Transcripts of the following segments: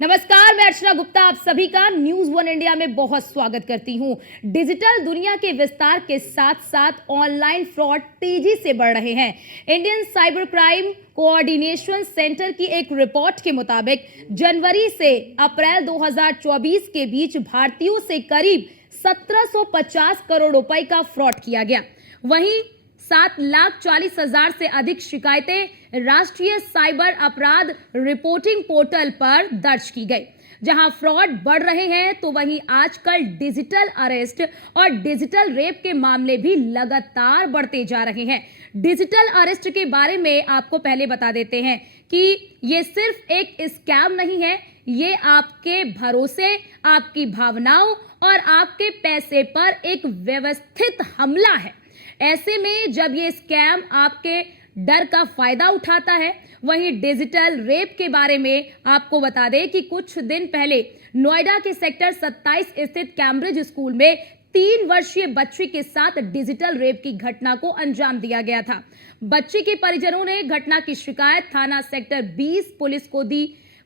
नमस्कार, मैं अर्चना गुप्ता आप सभी का न्यूज वन इंडिया में बहुत स्वागत करती हूं। डिजिटल दुनिया के विस्तार के साथ साथ ऑनलाइन फ्रॉड तेजी से बढ़ रहे हैं। Indian cyber crime coordination centre की एक रिपोर्ट के मुताबिक जनवरी से अप्रैल 2024 के बीच भारतीयों से करीब 1750 करोड़ रुपए का फ्रॉड किया गया। वहीं 7,40,000 से अधिक शिकायतें राष्ट्रीय साइबर अपराध रिपोर्टिंग पोर्टल पर दर्ज की गई। जहां फ्रॉड बढ़ रहे हैं तो वहीं आजकल डिजिटल अरेस्ट और डिजिटल रेप के मामले भी लगातार बढ़ते जा रहे हैं। डिजिटल अरेस्ट के बारे में आपको पहले बता देते हैं कि ये सिर्फ एक स्कैम नहीं है, ये आपके भरोसे, आपकी भावनाओं और आपके पैसे पर एक व्यवस्थित हमला है। ऐसे में जब ये स्कैम आपके डर का फायदा उठाता है, वहीं डिजिटल रेप के बारे में आपको बता दें कि कुछ दिन पहले नोएडा के सेक्टर 27 स्थित कैम्ब्रिज स्कूल में 3 वर्षीय बच्ची के साथ डिजिटल रेप की घटना को अंजाम दिया गया था। बच्ची के परिजनों ने घटना की शिकायत थाना सेक्टर 20 पुलिस को दी।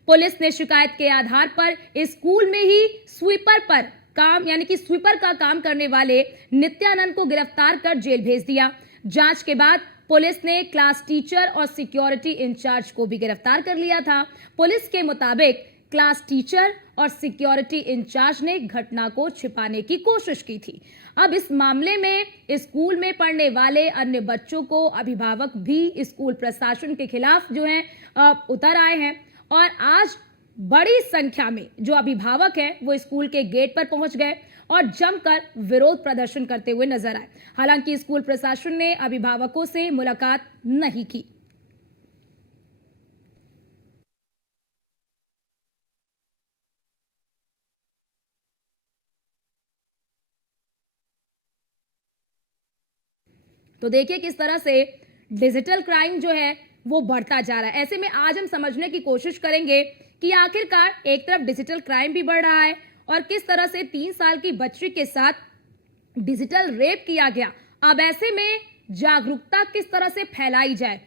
पुलिस ने शिकायत के आधार पर स्कूल में ही स्वीपर का काम करने वाले नित्यानंद को गिरफ्तार कर जेल भेज दिया। जांच के बाद पुलिस ने क्लास टीचर और सिक्योरिटी इंचार्ज को भी गिरफ्तार कर लिया था। पुलिस के मुताबिक क्लास टीचर और सिक्योरिटी इंचार्ज ने घटना को छिपाने की कोशिश की थी। अब इस मामले में स्कूल में पढ़ने वाले अन्य बच्चों को अभिभावक भी स्कूल प्रशासन के खिलाफ उतर आए हैं और आज बड़ी संख्या में जो अभिभावक हैं वो स्कूल के गेट पर पहुंच गए और जमकर विरोध प्रदर्शन करते हुए नजर आए। हालांकि स्कूल प्रशासन ने अभिभावकों से मुलाकात नहीं की। तो देखिए किस तरह से डिजिटल क्राइम जो है वो बढ़ता जा रहा है। ऐसे में आज हम समझने की कोशिश करेंगे कि आखिरकार एक तरफ डिजिटल क्राइम भी बढ़ रहा है और किस तरह से 3 साल की बच्ची के साथ डिजिटल रेप किया गया। अब ऐसे में जागरूकता किस तरह से फैलाई जाए।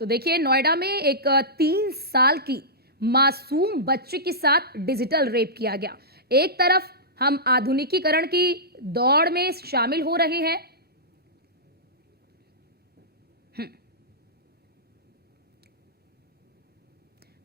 तो देखिए नोएडा में एक 3 साल की मासूम बच्ची के साथ डिजिटल रेप किया गया। एक तरफ हम आधुनिकीकरण की दौड़ में शामिल हो रहे हैं,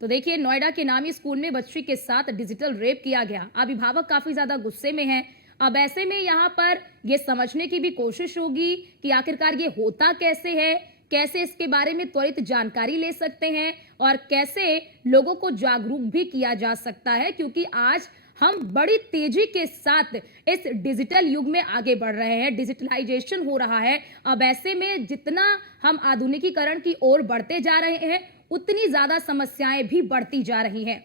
तो देखिए नोएडा के नामी स्कूल में बच्ची के साथ डिजिटल रेप किया गया। अभिभावक काफी ज्यादा गुस्से में हैं। अब ऐसे में यहाँ पर ये समझने की भी कोशिश होगी कि आखिरकार ये होता कैसे है, कैसे इसके बारे में त्वरित जानकारी ले सकते हैं और कैसे लोगों को जागरूक भी किया जा सकता है, क्योंकि आज हम बड़ी तेजी के साथ इस डिजिटल युग में आगे बढ़ रहे हैं। डिजिटलाइजेशन हो रहा है। अब ऐसे में जितना हम आधुनिकीकरण की ओर बढ़ते जा रहे हैं उतनी ज्यादा समस्याएं भी बढ़ती जा रही हैं।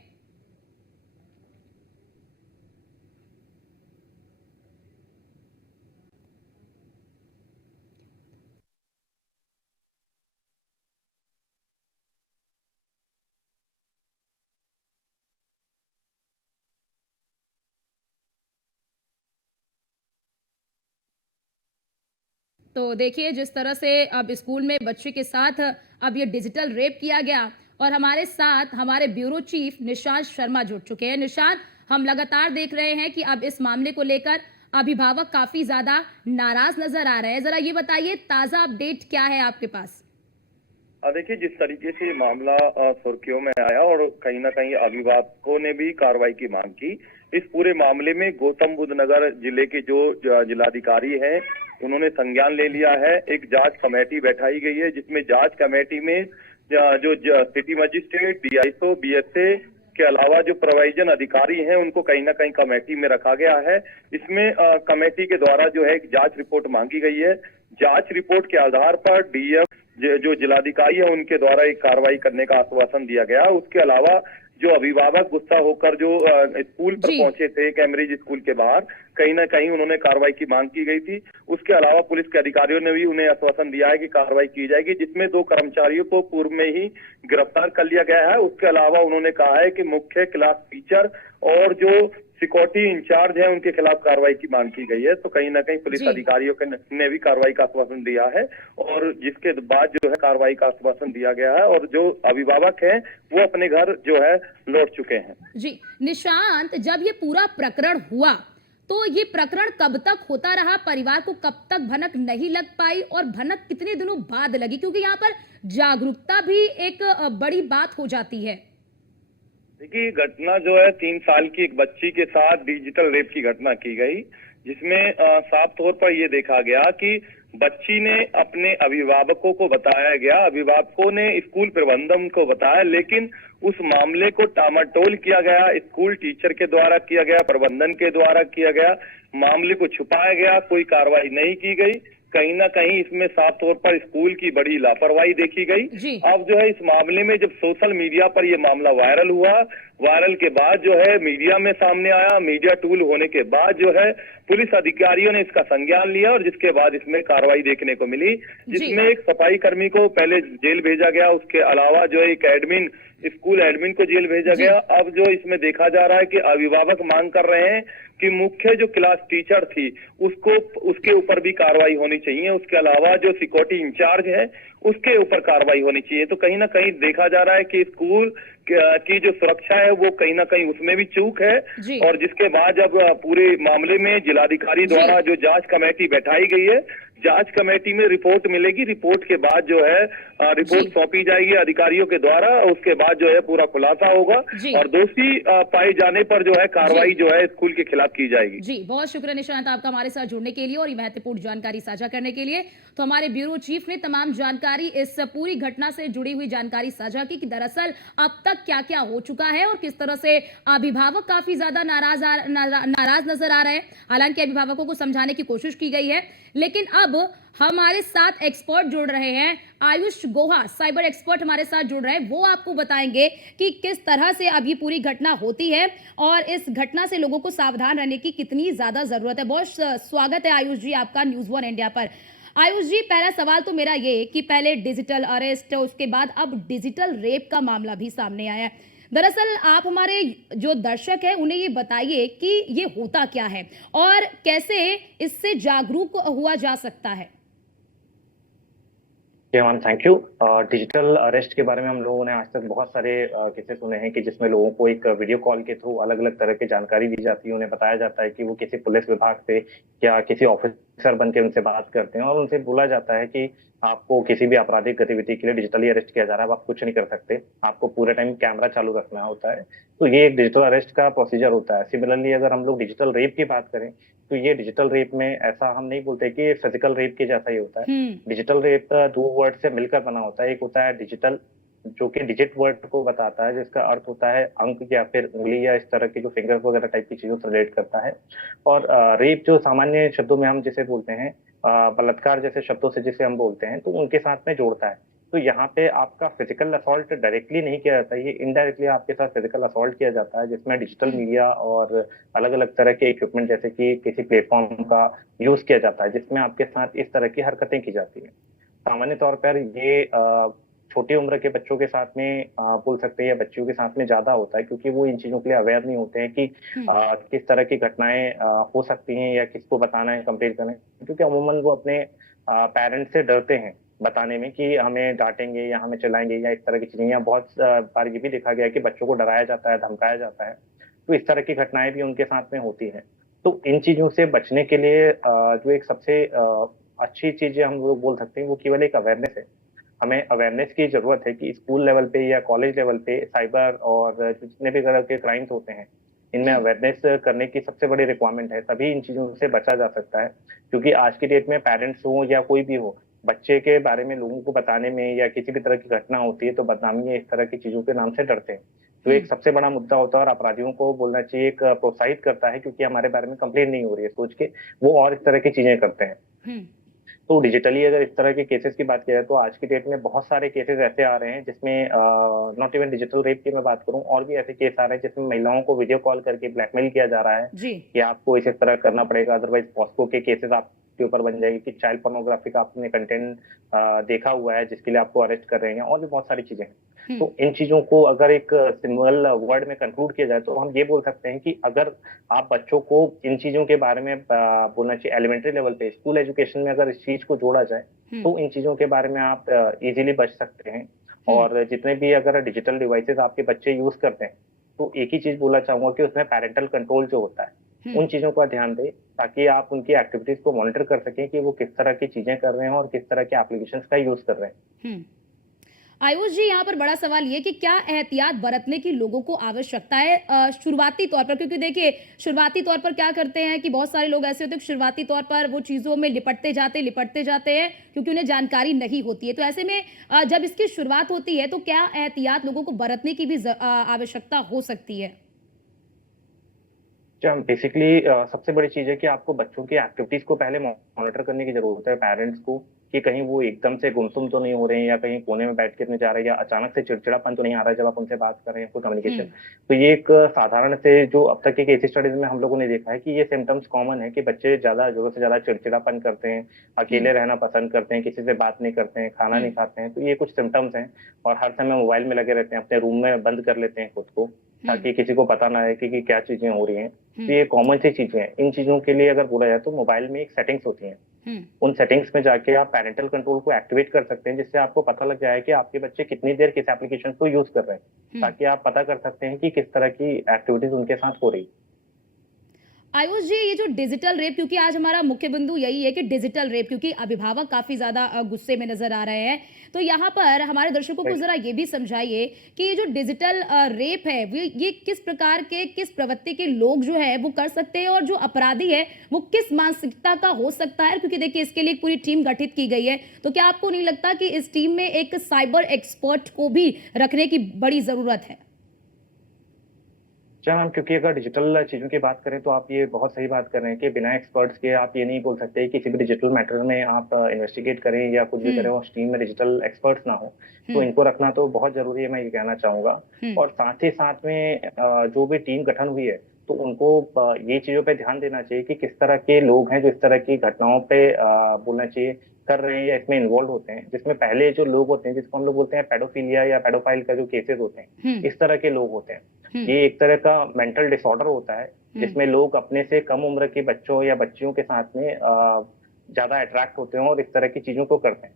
तो देखिए जिस तरह से अब स्कूल में बच्चे के साथ अब ये डिजिटल रेप किया गया और हमारे साथ हमारे ब्यूरो चीफ निशांत शर्मा जुड़ चुके हैं। निशांत, हम लगातार देख रहे हैं कि अब इस मामले को लेकर अभिभावक काफी ज्यादा नाराज नजर आ रहे हैं। जरा ये बताइए ताजा अपडेट क्या है आपके पास? देखिए जिस तरीके से ये मामला सुर्खियों में आया और कहीं ना कहीं अभिभावकों ने भी कार्रवाई की मांग की। इस पूरे मामले में गौतम बुद्ध नगर जिले के जो जिलाधिकारी हैं उन्होंने संज्ञान ले लिया है। एक जांच कमेटी बैठाई गई है जिसमें जांच कमेटी में जो सिटी मजिस्ट्रेट, डीआईओ, बीएसए के अलावा जो प्रोविजन अधिकारी हैं उनको कहीं ना कहीं कमेटी में रखा गया है। इसमें कमेटी के द्वारा जो है एक जांच रिपोर्ट मांगी गई है। जांच रिपोर्ट के आधार पर डीएम जो जिलाधिकारी है उनके द्वारा एक कार्रवाई करने का आश्वासन दिया गया। उसके अलावा जो अभिभावक गुस्सा होकर जो स्कूल पर पहुंचे थे, कैम्ब्रिज स्कूल के बाहर, कहीं ना कहीं उन्होंने कार्रवाई की मांग की गई थी। उसके अलावा पुलिस के अधिकारियों ने भी उन्हें आश्वासन दिया है कि कार्रवाई की जाएगी, जिसमें 2 कर्मचारियों को पूर्व में ही गिरफ्तार कर लिया गया है। उसके अलावा उन्होंने कहा है कि मुख्य क्लास टीचर और जो सिक्योरिटी इंचार्ज है उनके खिलाफ कार्रवाई की मांग की गई है। तो कहीं ना कहीं पुलिस जी। अधिकारियों के ने भी कार्रवाई का आश्वासन दिया है, और जिसके बाद जो है कार्रवाई का आश्वासन दिया गया है, और जो अभिभावक हैं वो अपने घर जो है लौट चुके हैं। जी निशांत, जब ये पूरा प्रकरण हुआ तो ये प्रकरण कब तक होता रहा, परिवार को कब तक भनक नहीं लग पाई और भनक कितने दिनों बाद लगी, क्योंकि यहाँ पर जागरूकता भी एक बड़ी बात हो जाती है। देखिए, घटना जो है 3 साल की एक बच्ची के साथ डिजिटल रेप की घटना की गई, जिसमें साफ तौर पर ये देखा गया कि बच्ची ने अपने अभिभावकों को बताया गया, अभिभावकों ने स्कूल प्रबंधन को बताया, लेकिन उस मामले को टामाटोल किया गया, स्कूल टीचर के द्वारा किया गया, प्रबंधन के द्वारा किया गया, मामले को छुपाया गया, कोई कार्रवाई नहीं की गई। कहीं ना कहीं इसमें साफ तौर पर स्कूल की बड़ी लापरवाही देखी गई। अब जो है इस मामले में जब सोशल मीडिया पर यह मामला वायरल हुआ, वायरल के बाद जो है मीडिया में सामने आया, मीडिया टूल होने के बाद जो है पुलिस अधिकारियों ने इसका संज्ञान लिया, और जिसके बाद इसमें कार्रवाई देखने को मिली, जिसमें एक सफाई कर्मी को पहले जेल भेजा गया, उसके अलावा जो है एक एडमिन, स्कूल एडमिन को जेल भेजा गया। अब जो इसमें देखा जा रहा है कि अभिभावक मांग कर रहे हैं कि मुख्य जो क्लास टीचर थी उसको, उसके ऊपर भी कार्रवाई होनी चाहिए, उसके अलावा जो सिक्योरिटी इंचार्ज है उसके ऊपर कार्रवाई होनी चाहिए। तो कहीं ना कहीं देखा जा रहा है कि स्कूल की जो सुरक्षा है वो कहीं ना कहीं उसमें भी चूक है, और जिसके बाद जब पूरे मामले में जिलाधिकारी द्वारा जो जांच कमेटी बैठाई गई है, जांच कमेटी में रिपोर्ट मिलेगी, रिपोर्ट के बाद जो है रिपोर्ट सौंपी जाएगी अधिकारियों के द्वारा, उसके बाद जो है पूरा खुलासा होगा, और दोषी पाए जाने पर जो है कार्रवाई जो है स्कूल के खिलाफ की जाएगी। जी बहुत शुक्रिया निशांत आपका हमारे साथ जुड़ने के लिए और ये महत्वपूर्ण जानकारी साझा करने के लिए। तो हमारे ब्यूरो चीफ ने तमाम जानकारी, इस पूरी घटना से जुड़ी हुई जानकारी साझा की कि दरअसल अब तक क्या क्या हो चुका है और किस तरह से अभिभावक काफी ज्यादा नाराज नजर आ रहे हैं। हालांकि अभिभावकों को समझाने की कोशिश की गई है, लेकिन अब हमारे साथ एक्सपर्ट जुड़ रहे हैं। आयुष गोहा साइबर एक्सपर्ट हमारे साथ जुड़ रहे हैं, वो आपको बताएंगे कि किस तरह से अब ये पूरी घटना होती है और इस घटना से लोगों को सावधान रहने की कितनी ज्यादा जरूरत है। बहुत स्वागत है आयुष जी आपका न्यूज़ वन इंडिया पर। आयुष जी, पहला सवाल तो मेरा ये कि पहले डिजिटल अरेस्ट, उसके बाद अब डिजिटल रेप का मामला भी सामने आया है। दरअसल आप हमारे जो दर्शक हैं उन्हें ये बताइए कि ये होता क्या है और कैसे इससे जागरूक हुआ जा सकता है। जी ma'am, thank you. Digital arrest के बारे में हम लोगों ने आज तक बहुत सारे किस्से सुने हैं कि जिसमें लोगों को एक वीडियो कॉल के थ्रू अलग अलग तरह की जानकारी दी जाती है, उन्हें बताया जाता है कि वो किसी पुलिस विभाग से या किसी ऑफिसर बन के उनसे बात करते हैं, और उनसे बोला जाता है कि आपको किसी भी आपराधिक गतिविधि के लिए डिजिटली अरेस्ट किया जा रहा है, आप कुछ नहीं कर सकते, आपको पूरे टाइम कैमरा चालू रखना होता है। तो ये एक डिजिटल अरेस्ट का प्रोसीजर होता है। सिमिलरली अगर हम लोग डिजिटल रेप की बात करें तो ये डिजिटल रेप में ऐसा हम नहीं बोलते कि फिजिकल रेप के जैसा ही होता है। डिजिटल रेप दो वर्ड से मिलकर बना होता है। एक होता है डिजिटल, जो कि डिजिट वर्ड को बताता है, जिसका अर्थ होता है अंक या फिर उंगली या इस तरह की जो फिंगर्स वगैरह टाइप की चीजों से रिलेट करता है। और रेप जो सामान्य शब्दों में हम जिसे बोलते हैं, बलात्कार जैसे शब्दों से जिसे हम बोलते हैं, तो उनके साथ में जोड़ता है। तो यहाँ पे आपका फिजिकल असॉल्ट डायरेक्टली नहीं किया जाता, ये इनडायरेक्टली आपके साथ फिजिकल असॉल्ट किया जाता है, जिसमें डिजिटल मीडिया और अलग अलग तरह के इक्विपमेंट जैसे कि किसी प्लेटफॉर्म का यूज किया जाता है, जिसमें आपके साथ इस तरह की हरकतें की जाती हैं। सामान्य तौर पर ये छोटी उम्र के बच्चों के साथ में बोल सकते हैं, या बच्चियों के साथ में ज्यादा होता है, क्योंकि वो इन चीजों के लिए अवेयर नहीं होते हैं कि किस तरह की घटनाएं हो सकती हैं या किसको बताना है, कंप्लेंट करना है, क्योंकि अमूमन वो अपने पेरेंट्स से डरते हैं बताने में कि हमें डांटेंगे या हमें चलाएंगे या इस तरह की चीजें। या बहुत बार ये भी देखा गया है कि बच्चों को डराया जाता है, धमकाया जाता है, तो इस तरह की घटनाएं भी उनके साथ में होती हैं। तो इन चीजों से बचने के लिए जो एक सबसे अच्छी चीज हम लोग बोल सकते हैं वो केवल एक अवेयरनेस है। हमें अवेयरनेस की जरूरत है कि स्कूल लेवल पे या कॉलेज लेवल पे साइबर और जितने भी तरह के क्राइम्स होते हैं, इनमें अवेयरनेस करने की सबसे बड़ी रिक्वायरमेंट है, तभी इन चीजों से बचा जा सकता है। क्योंकि आज की डेट में पेरेंट्स हो या कोई भी हो, बच्चे के बारे में लोगों को बताने में या किसी भी तरह की घटना होती है तो बदनामी या इस तरह की चीजों के नाम से डरते हैं। तो एक सबसे बड़ा मुद्दा होता है और अपराधियों को बोलना चाहिए, एक प्रोत्साहित करता है, क्योंकि हमारे बारे में कंप्लेंट नहीं हो रही है सोच के वो और इस तरह की चीजें करते हैं। तो डिजिटली अगर इस तरह के केसेस की बात की जाए तो आज की डेट में बहुत सारे केसेस ऐसे आ रहे हैं जिसमें नॉट इवन डिजिटल रेप की मैं बात करूं, और भी ऐसे केस आ रहे हैं जिसमें महिलाओं को वीडियो कॉल करके ब्लैकमेल किया जा रहा है कि आपको इस तरह करना पड़ेगा, अदरवाइज पॉस्को के केसेस आप उसके ऊपर बन जाएगी कि चाइल्ड पोर्नोग्राफी का आपने कंटेंट देखा हुआ है जिसके लिए आपको अरेस्ट कर रहे हैं, और भी बहुत सारी चीजें हैं। तो इन चीजों को अगर एक सिंगल वर्ड में कंक्लूड किया जाए तो हम ये बोल सकते हैं कि अगर आप बच्चों को इन चीजों के बारे में बोलना चाहिए, एलिमेंट्री लेवल पे स्कूल एजुकेशन में अगर इस चीज को जोड़ा जाए तो इन चीजों के बारे में आप इजीली बच सकते हैं। और जितने भी अगर डिजिटल डिवाइसेस आपके बच्चे यूज करते हैं तो एक ही चीज बोलना चाहूंगा कि उसमें पैरेंटल कंट्रोल जो होता है उन चीजों का ध्यान दें, ताकि आप उनकी एक्टिविटीज को मॉनिटर कर सकें कि वो किस तरह की चीजें कर रहे हैं और किस तरह के एप्लीकेशंस का यूज कर रहे हैं। आयुष जी, यहाँ पर बड़ा सवाल ये कि क्या एहतियात बरतने की लोगों को आवश्यकता है शुरुआती तौर पर, क्योंकि देखिए शुरुआती तौर पर क्या करते हैं कि बहुत सारे लोग ऐसे होते हैं कि शुरुआती तौर पर वो चीज़ों में लिपटते जाते हैं क्योंकि उन्हें जानकारी नहीं होती है। तो ऐसे में जब इसकी शुरुआत होती है तो क्या एहतियात लोगों को बरतने की भी आवश्यकता हो सकती है? बेसिकली सबसे बड़ी चीज है कि आपको बच्चों की एक्टिविटीज को पहले मॉनिटर करने की जरूरत है, पेरेंट्स को, कि कहीं वो एकदम से गुमसुम तो नहीं हो रहे हैं या कहीं कोने में बैठ के नहीं जा रहे हैं या अचानक से चिड़चिड़ापन तो नहीं आ रहा है जब आप उनसे बात कर रहे हैं, कोई कम्युनिकेशन। तो ये एक साधारण से जो अब तक के केस स्टडीज में हम लोगों ने देखा है कि ये सिम्टम्स कॉमन है कि बच्चे ज्यादा जरूरत से ज्यादा चिड़चिड़ापन करते हैं, अकेले रहना पसंद करते हैं, किसी से बात नहीं करते हैं, खाना नहीं खाते हैं। तो ये कुछ सिम्टम्स हैं। और हर समय मोबाइल में लगे रहते हैं, अपने रूम में बंद कर लेते हैं खुद को ताकि किसी को पता ना है कि क्या चीजें हो रही हैं। तो ये कॉमन सी चीजें हैं। इन चीजों के लिए अगर बोला जाए तो मोबाइल में एक सेटिंग्स होती हैं, उन सेटिंग्स में जाके आप पैरेंटल कंट्रोल को एक्टिवेट कर सकते हैं, जिससे आपको पता लग जाए कि आपके बच्चे कितनी देर किस एप्लीकेशन को यूज कर रहे हैं, ताकि आप पता कर सकते हैं कि किस तरह की एक्टिविटीज उनके साथ हो रही। आयुष जी, ये जो डिजिटल रेप, क्योंकि आज हमारा मुख्य बिंदु यही है कि डिजिटल रेप, क्योंकि अभिभावक काफी ज्यादा गुस्से में नजर आ रहे हैं, तो यहाँ पर हमारे दर्शकों को जरा ये भी समझाइए कि ये जो डिजिटल रेप है ये किस प्रकार के, किस प्रवृत्ति के लोग जो है वो कर सकते हैं, और जो अपराधी है वो किस मानसिकता का हो सकता है, क्योंकि देखिए इसके लिए एक पूरी टीम गठित की गई है। तो क्या आपको नहीं लगता कि इस टीम में एक साइबर एक्सपर्ट को भी रखने की बड़ी जरूरत है? मैम, क्योंकि अगर डिजिटल चीजों की बात करें तो आप ये बहुत सही बात कर रहे हैं कि बिना एक्सपर्ट्स के आप ये नहीं बोल सकते किसी भी डिजिटल मैटर में आप इन्वेस्टिगेट करें या कुछ भी करें और टीम में डिजिटल एक्सपर्ट्स ना हो। तो इनको रखना तो बहुत जरूरी है, मैं ये कहना चाहूंगा। और साथ ही साथ में जो भी टीम गठन हुई है तो उनको ये चीजों पे ध्यान देना चाहिए कि किस तरह के लोग हैं जो इस तरह की घटनाओं पे बोलना चाहिए कर रहे हैं या इसमें इन्वॉल्व होते हैं, जिसमें पहले जो लोग होते हैं जिसको हम लोग बोलते हैं पेडोफिलिया या पेडोफाइल का जो केसेस होते हैं, इस तरह के लोग होते हैं। ये एक तरह का मेंटल डिसऑर्डर होता है जिसमें लोग अपने से कम उम्र के बच्चों या बच्चियों के साथ में ज्यादा अट्रैक्ट होते हैं और इस तरह की चीजों को करते हैं।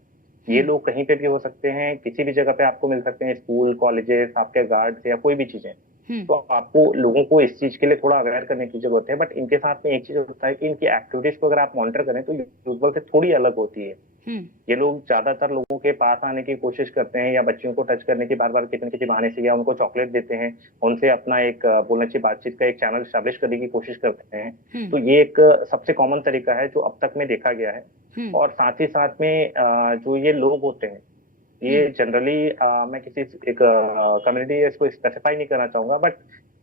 ये लोग कहीं पे भी हो सकते हैं, किसी भी जगह पे आपको मिल सकते हैं, स्कूल, कॉलेजेस, आपके गार्ड्स या कोई भी चीजें। तो आपको लोगों को इस चीज के लिए थोड़ा अवेयर करने की जरूरत है। बट इनके साथ में एक चीज होता है कि इनकी एक्टिविटीज को अगर आप मॉनिटर करें तो यूजुअल से थोड़ी अलग होती है। ये लोग ज्यादातर लोगों के पास आने की कोशिश करते हैं या बच्चियों को टच करने की बार बार किसी न किसी बहाने से, या उनको चॉकलेट देते हैं, उनसे अपना एक बोलना चाहिए बातचीत का एक चैनल स्टैब्लिश करने की कोशिश करते हैं। तो ये एक सबसे कॉमन तरीका है जो अब तक में देखा गया है। और साथ ही साथ में जो ये लोग होते हैं ये जनरली मैं किसी एक कम्युनिटी इसको स्पेसिफाई नहीं करना चाहूंगा, बट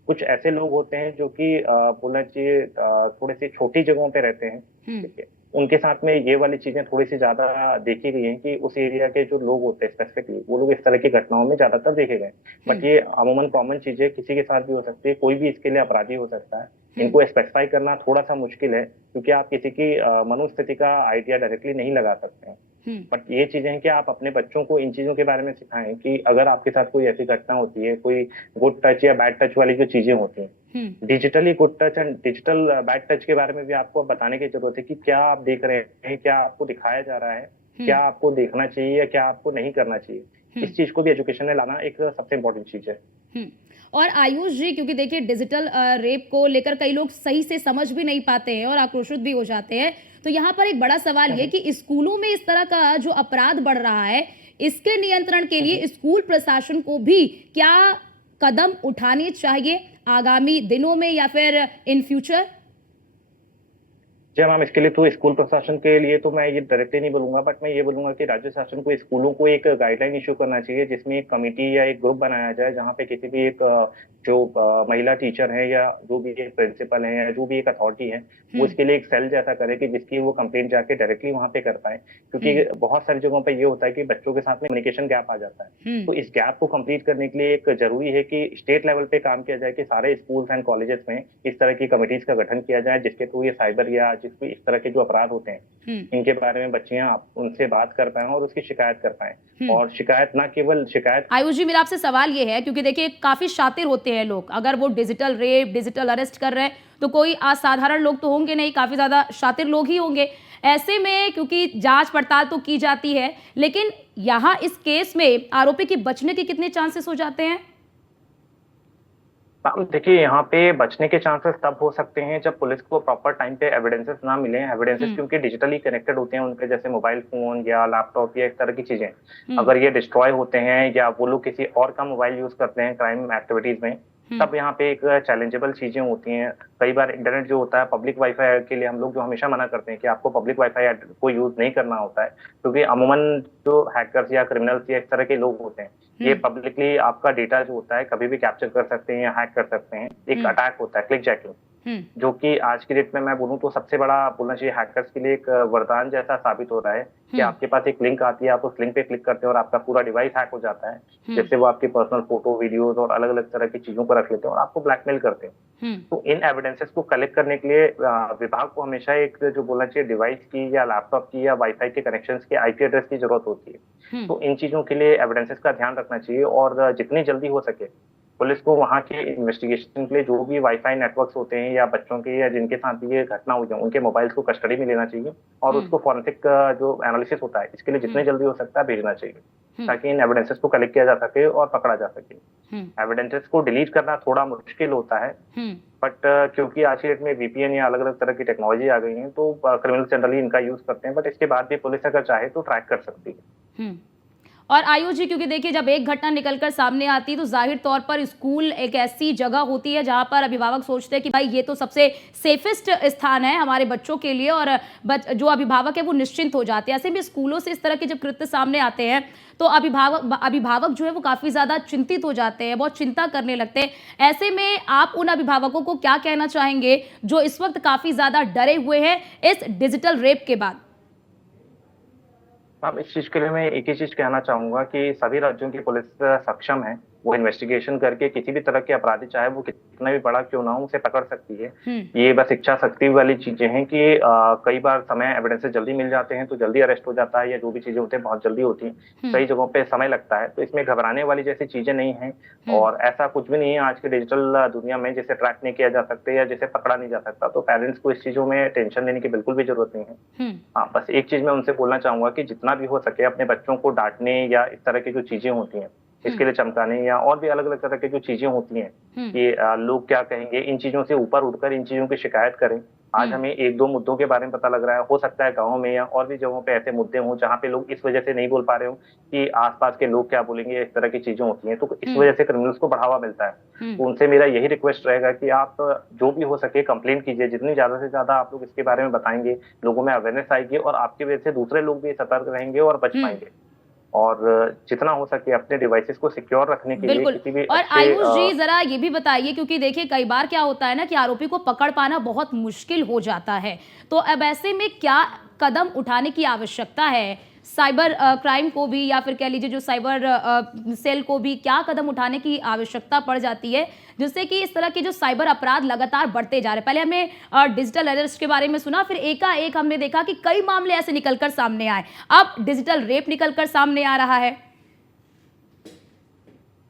कुछ ऐसे लोग होते हैं जो कि बोलना चाहिए थोड़ी सी छोटी जगहों पे रहते हैं। ठीक है, उनके साथ में ये वाली चीजें थोड़ी सी ज्यादा देखी गई हैं कि उस एरिया के जो लोग होते हैं स्पेसिफिकली वो लोग इस तरह की घटनाओं में ज्यादातर देखे गए। बट ये अमूमन कॉमन चीजें किसी के साथ भी हो सकती है, कोई भी इसके लिए अपराधी हो सकता है। इनको स्पेसिफाई करना थोड़ा सा मुश्किल है क्योंकि आप किसी की मनोस्थिति का आइडिया डायरेक्टली नहीं लगा सकते हैं। बट ये चीजें हैं कि आप अपने बच्चों को इन चीजों के बारे में सिखाएं कि अगर आपके साथ कोई ऐसी घटना होती है, कोई गुड टच या बैड टच वाली जो चीजें होती हैं, digitally good touch and digital bad touch के बारे में भी आपको बताने की जरूरत है कि क्या आप देख रहे हैं, क्या आपको दिखाया जा रहा है, क्या आपको देखना चाहिए या क्या आपको नहीं करना चाहिए। इस चीज को भी एजुकेशन में लाना एक सबसे इम्पोर्टेंट चीज है। और आयुष जी, क्योंकि देखिए डिजिटल रेप को लेकर कई लोग सही से समझ भी नहीं पाते हैं और आक्रोशित भी हो जाते हैं, तो यहाँ पर एक बड़ा सवाल ये कि स्कूलों में इस तरह का जो अपराध बढ़ रहा है, इसके नियंत्रण के लिए स्कूल प्रशासन को भी क्या कदम उठाने चाहिए आगामी दिनों में या फिर इन फ्यूचर? जी मैम, इसके लिए तो स्कूल प्रशासन के लिए तो मैं ये डायरेक्टली नहीं बोलूंगा, बट मैं ये बोलूंगा कि राज्य शासन को स्कूलों को एक गाइडलाइन इशू करना चाहिए जिसमें एक कमेटी या एक ग्रुप बनाया जाए जहाँ पे किसी भी एक जो महिला टीचर है या जो भी एक प्रिंसिपल है या जो भी एक अथॉरिटी है वो इसके लिए एक सेल जैसा करे कि जिसकी वो कंप्लेंट जाके डायरेक्टली वहाँ पे कर पाए। क्योंकि बहुत सारी जगहों पे ये होता है कि बच्चों के साथ में कम्युनिकेशन गैप आ जाता है। तो इस गैप को कंप्लीट करने के लिए एक जरूरी है कि स्टेट लेवल पे काम किया जाए कि सारे स्कूल्स एंड कॉलेजेस में इस तरह की कमिटीज का गठन किया जाए जिसके थ्रू ये साइबर या जिसमें इस तरह के जो अपराध होते हैं इनके बारे में बच्चियां उनसे बात कर पाएं और उसकी शिकायत कर पाएं। और शिकायत ना केवल शिकायत। आयुष जी, मेरा आपसे सवाल ये है, क्योंकि देखिए काफी शातिर होते हैं लोग, अगर वो डिजिटल रेप, डिजिटल अरेस्ट कर रहे हैं तो कोई असाधारण लोग तो होंगे नहीं, काफी ज्यादा शातिर लोग ही होंगे। ऐसे में क्योंकि जांच पड़ताल तो की जाती है, लेकिन यहाँ इस केस में आरोपी के बचने के कितने चांसेस हो जाते हैं? देखिए, यहाँ पे बचने के चांसेस तब हो सकते हैं जब पुलिस को प्रॉपर टाइम पे एविडेंसेस ना मिले। एविडेंसेस क्योंकि डिजिटली कनेक्टेड होते हैं उनके, जैसे मोबाइल फोन या लैपटॉप या इस तरह की चीजें अगर ये डिस्ट्रॉय होते हैं या वो लोग किसी और का मोबाइल यूज करते हैं क्राइम एक्टिविटीज में, तब यहाँ पे एक चैलेंजेबल चीजें होती हैं। कई बार इंटरनेट जो होता है, पब्लिक वाईफाई के लिए हम लोग जो हमेशा मना करते हैं कि आपको पब्लिक वाईफाई को यूज नहीं करना होता है, क्योंकि अमूमन जो हैकर्स या क्रिमिनल्स या इस तरह के लोग होते हैं ये पब्लिकली आपका डेटा जो होता है कभी भी कैप्चर कर सकते हैं या हैक कर सकते हैं। एक अटैक होता है क्लिक जैकिंग, जो कि आज की डेट में मैं बोलूं तो सबसे बड़ा बोलना चाहिए हैकर्स के लिए एक वरदान जैसा साबित हो रहा है कि आपके पास एक लिंक आती है, आप उस लिंक पे क्लिक करते हैं और आपका पूरा डिवाइस हैक हो जाता है, जिससे वो आपकी पर्सनल फोटो, वीडियोस और अलग अलग तरह की चीजों को रख लेते हैं और आपको ब्लैकमेल करते हैं। तो इन एविडेंसेस को कलेक्ट करने के लिए विभाग को हमेशा एक जो बोलना चाहिए डिवाइस की या लैपटॉप की या वाईफाई के कनेक्शन के आईपी एड्रेस की जरूरत होती है। तो इन चीजों के लिए एविडेंसेस का ध्यान रखना चाहिए और जितनी जल्दी हो सके पुलिस को वहाँ के इन्वेस्टिगेशन के लिए जो भी वाईफाई नेटवर्क्स होते हैं या बच्चों के या जिनके साथ ये घटना हुई है उनके मोबाइल्स को कस्टडी में लेना चाहिए और उसको फॉरेंसिक जो एनालिसिस होता है इसके लिए जितने जल्दी हो सकता है भेजना चाहिए, ताकि इन एविडेंसेस को कलेक्ट किया जा सके और पकड़ा जा सके। एविडेंसेस को डिलीट करना थोड़ा मुश्किल होता है, बट क्योंकि आज की डेट में वीपीएन या अलग अलग तरह की टेक्नोलॉजी आ गई है तो क्रिमिनल जनरली इनका यूज करते हैं, बट इसके बाद भी पुलिस अगर चाहे तो ट्रैक कर सकती है। और आयुष जी, क्योंकि देखिए जब एक घटना निकलकर सामने आती है तो जाहिर तौर पर स्कूल एक ऐसी जगह होती है जहां पर अभिभावक सोचते हैं कि भाई ये तो सबसे सेफेस्ट स्थान है हमारे बच्चों के लिए, और जो अभिभावक है वो निश्चिंत हो जाते हैं। ऐसे भी स्कूलों से इस तरह के जब कृत्य सामने आते हैं तो अभिभावक जो है वो काफी ज्यादा चिंतित हो जाते हैं, बहुत चिंता करने लगते हैं। ऐसे में आप उन अभिभावकों को क्या कहना चाहेंगे जो इस वक्त काफी ज्यादा डरे हुए हैं इस डिजिटल रेप के बाद? अब इस चीज के लिए मैं एक ही चीज कहना चाहूंगा कि सभी राज्यों की पुलिस सक्षम है, वो इन्वेस्टिगेशन करके किसी भी तरह के अपराधी चाहे वो कितना भी बड़ा क्यों ना हो उसे पकड़ सकती है। ये बस इच्छा शक्ति वाली चीजें हैं कि कई बार समय एविडेंसेस जल्दी मिल जाते हैं तो जल्दी अरेस्ट हो जाता है या जो भी चीजें होती हैं बहुत जल्दी होती हैं, कई जगहों पे समय लगता है, तो इसमें घबराने वाली जैसी चीजें नहीं है और ऐसा कुछ भी नहीं है आज के डिजिटल दुनिया में जिसे ट्रैक नहीं किया जा सकता या जिसे पकड़ा नहीं जा सकता। तो पेरेंट्स को इस चीजों में टेंशन लेने की बिल्कुल भी जरूरत नहीं है। हाँ, बस एक चीज मैं उनसे बोलना चाहूंगा कि जितना भी हो सके अपने बच्चों को डांटने या इस तरह की जो चीजें होती हैं इसके लिए चमकाने या और भी अलग अलग तरह की जो चीजें होती हैं कि लोग क्या कहेंगे, इन चीजों से ऊपर उठकर इन चीजों की शिकायत करें। आज हमें एक दो मुद्दों के बारे में पता लग रहा है, हो सकता है गाँव में या और भी जगहों पे ऐसे मुद्दे हों जहाँ पे लोग इस वजह से नहीं बोल पा रहे हो कि आसपास के लोग क्या बोलेंगे, इस तरह की चीजें होती हैं, तो इस वजह से क्रिमिनल्स को बढ़ावा मिलता है। तो उनसे मेरा यही रिक्वेस्ट रहेगा कि आप जो भी हो सके कंप्लेंट कीजिए, जितनी ज्यादा से ज्यादा आप लोग इसके बारे में बताएंगे लोगों में अवेयरनेस आएगी और आपकी वजह से दूसरे लोग भी सतर्क रहेंगे और बच पाएंगे। और जितना हो सके अपने डिवाइसेस को सिक्योर रखने के लिए किसी भी और आयुष जी जरा ये भी बताइए, क्योंकि देखिए कई बार क्या होता है ना कि आरोपी को पकड़ पाना बहुत मुश्किल हो जाता है, तो अब ऐसे में क्या कदम उठाने की आवश्यकता है साइबर क्राइम को भी, या फिर कह लीजिए जो साइबर सेल को भी क्या कदम उठाने की आवश्यकता पड़ जाती है जिससे कि इस तरह के जो साइबर अपराध लगातार बढ़ते जा रहे हैं? पहले हमने डिजिटल अरेस्ट के बारे में सुना, फिर एकाएक हमने देखा कि कई मामले ऐसे निकलकर सामने आए, अब डिजिटल रेप निकलकर सामने आ रहा है।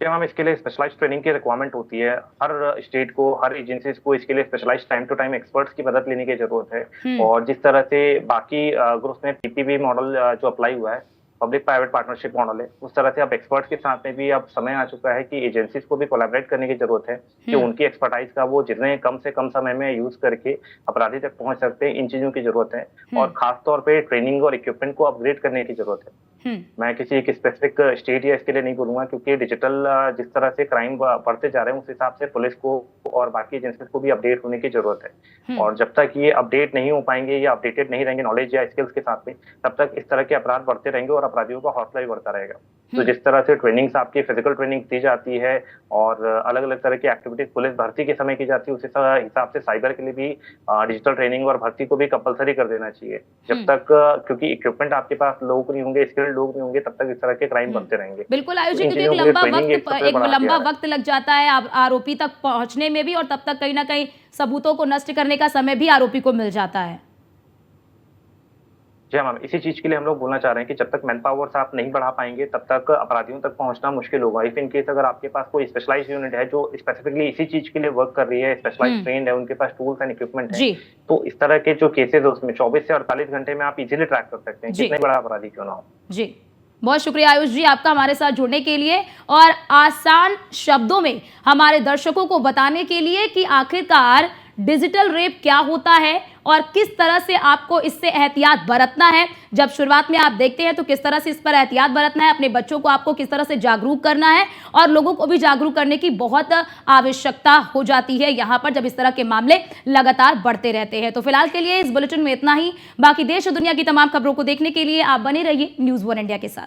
मैम इसके लिए स्पेशलाइज्ड ट्रेनिंग की रिक्वायरमेंट होती है, हर स्टेट को, हर एजेंसीज को इसके लिए specialised time to time experts की मदद लेने की जरूरत है। और जिस तरह से बाकी ग्रुप्स में पीपीपी मॉडल जो अप्लाई हुआ है, पब्लिक प्राइवेट पार्टनरशिप मॉडल है, उस तरह से अब एक्सपर्ट्स के साथ में भी अब समय आ चुका है कि एजेंसीज को भी कोलैबोरेट करने की जरूरत है कि उनकी एक्सपर्टाइज का वो जितने कम से कम समय में यूज करके अपराधी तक पहुंच सकते हैं, इन चीजों की जरूरत है। और खासतौर पे ट्रेनिंग और इक्विपमेंट को अपग्रेड करने की जरूरत है। मैं किसी एक स्पेसिफिक स्टेट या इसके लिए नहीं बोलूंगा, क्योंकि डिजिटल जिस तरह से क्राइम बढ़ते जा रहे हैं उस हिसाब से पुलिस को और बाकी एजेंसीज को भी अपडेट होने की जरूरत है। और जब तक ये अपडेट नहीं हो पाएंगे या अपडेटेड नहीं रहेंगे नॉलेज या स्किल्स के साथ में, तब तक इस तरह के अपराध बढ़ते रहेंगे और अपराधियों का हौसला भी बढ़ता रहेगा। तो जिस तरह से ट्रेनिंग्स आपकी फिजिकल ट्रेनिंग दी जाती है और अलग अलग तरह की एक्टिविटीज पुलिस भर्ती के समय की जाती है, उस हिसाब से साइबर के लिए भी डिजिटल ट्रेनिंग और भर्ती को भी कंपलसरी कर देना चाहिए। जब तक क्योंकि इक्विपमेंट आपके पास लोग नहीं होंगे, स्किल्ड लोग नहीं होंगे, तब तक इस तरह के क्राइम बनते रहेंगे। बिल्कुल आयुष जी, क्योंकि एक लंबा वक्त लग जाता है आरोपी तक पहुंचने में भी, और तब तक कहीं ना कहीं सबूतों को नष्ट करने का समय भी आरोपी को मिल जाता है। जी हाँ मैम, इसी चीज के लिए हम लोग बोलना चाह रहे हैं कि जब तक मैन पावर्स आप नहीं बढ़ा पाएंगे तब तक अपराधियों तक पहुंचना मुश्किल होगा। इफ इन केस अगर आपके पास कोई स्पेशलाइज्ड यूनिट है जो स्पेसिफिकली इसी चीज के लिए वर्क कर रही है, स्पेशलाइज्ड ट्रेंड है, उनके पास टूल्स एंड इक्विपमेंट है, जी तो इस तरह के जो केसेस है उसमें 24 से 48 घंटे में आप इजीली ट्रैक कर सकते हैं, जी। कितने बड़ा अपराधी क्यों ना हो। जी बहुत शुक्रिया आयुष जी आपका हमारे साथ जुड़ने के लिए और आसान शब्दों में हमारे दर्शकों को बताने के लिए कि आखिरकार डिजिटल रेप क्या होता है और किस तरह से आपको इससे एहतियात बरतना है। जब शुरुआत में आप देखते हैं तो किस तरह से इस पर एहतियात बरतना है, अपने बच्चों को आपको किस तरह से जागरूक करना है और लोगों को भी जागरूक करने की बहुत आवश्यकता हो जाती है यहाँ पर जब इस तरह के मामले लगातार बढ़ते रहते हैं। तो फिलहाल के लिए इस बुलेटिन में इतना ही। बाकी देश और दुनिया की तमाम खबरों को देखने के लिए आप बने रहिए न्यूज़ 1 इंडिया के साथ।